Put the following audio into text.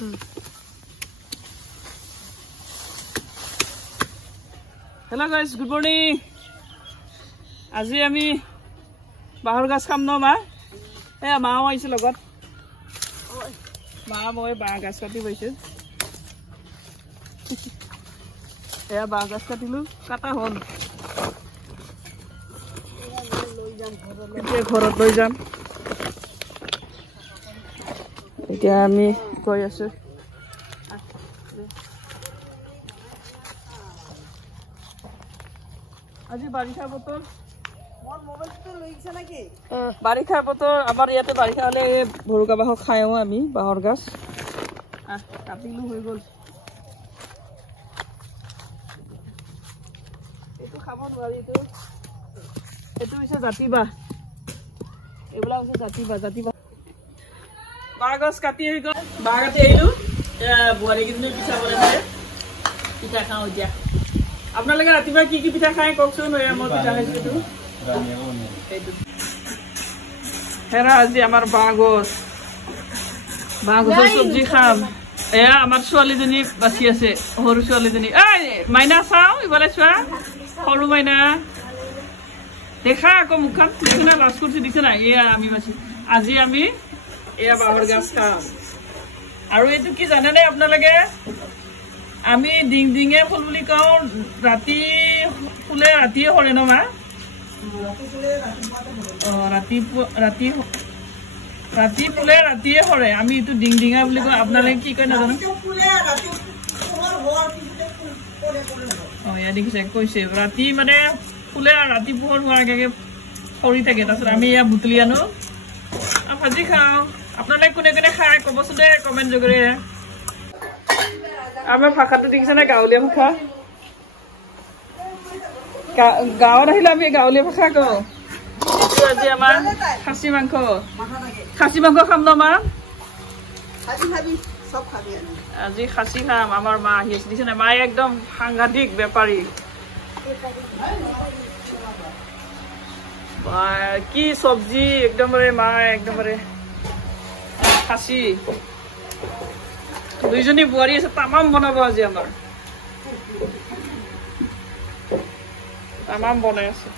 Hello guys, good morning. আজি আমি বাহৰ গাছ খাম ন মা এ মাও আইছে লগত মা মই বাহ গাছ কাটি পাইছো এয়া বাহ গাছ কাটিলো কাটা হল এতিয়া ঘৰত লৈ যাম এতিয়া আমি গৈ আছো আজি বাৰিষা বতৰ মোৰ মোবাইলটো লৈছে নাকি বাৰিষা বতৰ আমাৰ ইয়াতে বাৰিষা হলে ভৰুকা বাহ খায়ও আমি বাহৰ গাছ কাটিলো হৈ গল এটো খাব নোৱাৰি এটো হৈছে জাতিবা এগুলা হৈছে জাতিবা বাহ গাছ কাটি হৈ গল বাহ কাটি আহিলো বুৱাৰী কিনে পিঠা বনাইছে পিঠা খাওঁ এতিয়া আপোনালোকে ৰাতিপুৱা কি কি পিঠা খায় কওকচোন মই পিঠা খাইছো হেৰা আজি আমাৰ বাহ গছৰ চব্জি খাম এয়া আমাৰ ছোৱালীজনী বাচি আছে সৰু ছোৱালীজনী মাইনা চাওঁ ইফালে চোৱা সৰু মাইনা দেখা আকৌ মুখখন দেখিলে লাজ কৰিছে দিছে না এয়া আমি বাচি আজি আমি এয়া বাহৰ গাছ খাম আৰু এইটো কি জানেনে আপোনালোকে আমি ডিং ডিঙে ফুল বুলি কওঁ ৰাতি ফুলে ৰাতিয়ে সৰে ন মা ৰাতি ফুলে ৰাতিয়ে সৰে আমি এইটো ডিং ডিঙা বুলি কওঁ আপোনালোকে কি কয় নাজানো এয়া দেখিছে কৈছে ৰাতি মানে ফুলে ৰাতি পোহৰ হোৱাৰ আগে সৰি থাকে তাৰপিছত আমি এয়া বুটলি আনো ভাজি খাওঁ আপোনালোকে কোনে কোনে খায় ক'বচোন দে কমেণ্ট যোগেৰে আমাৰ ভাষাটো দেখিছে নে গাঁৱলীয়া ভাষা গাঁৱত আহিলে আমি গাঁৱলীয়া ভাষা কওঁ এইটো আজি আমাৰ খাচী মাংস খাম ন মা আজি খাচী খাম আমাৰ মা আহি আছে দিছে নে মায়ে একদম সাংঘাতিক বেপাৰী কি চব্জি একদমৰে মা একদমৰে খাচী দুইজনী বোৱাৰী আছে তামাম বনাব আজি আমাৰ তামাম বনাই আছে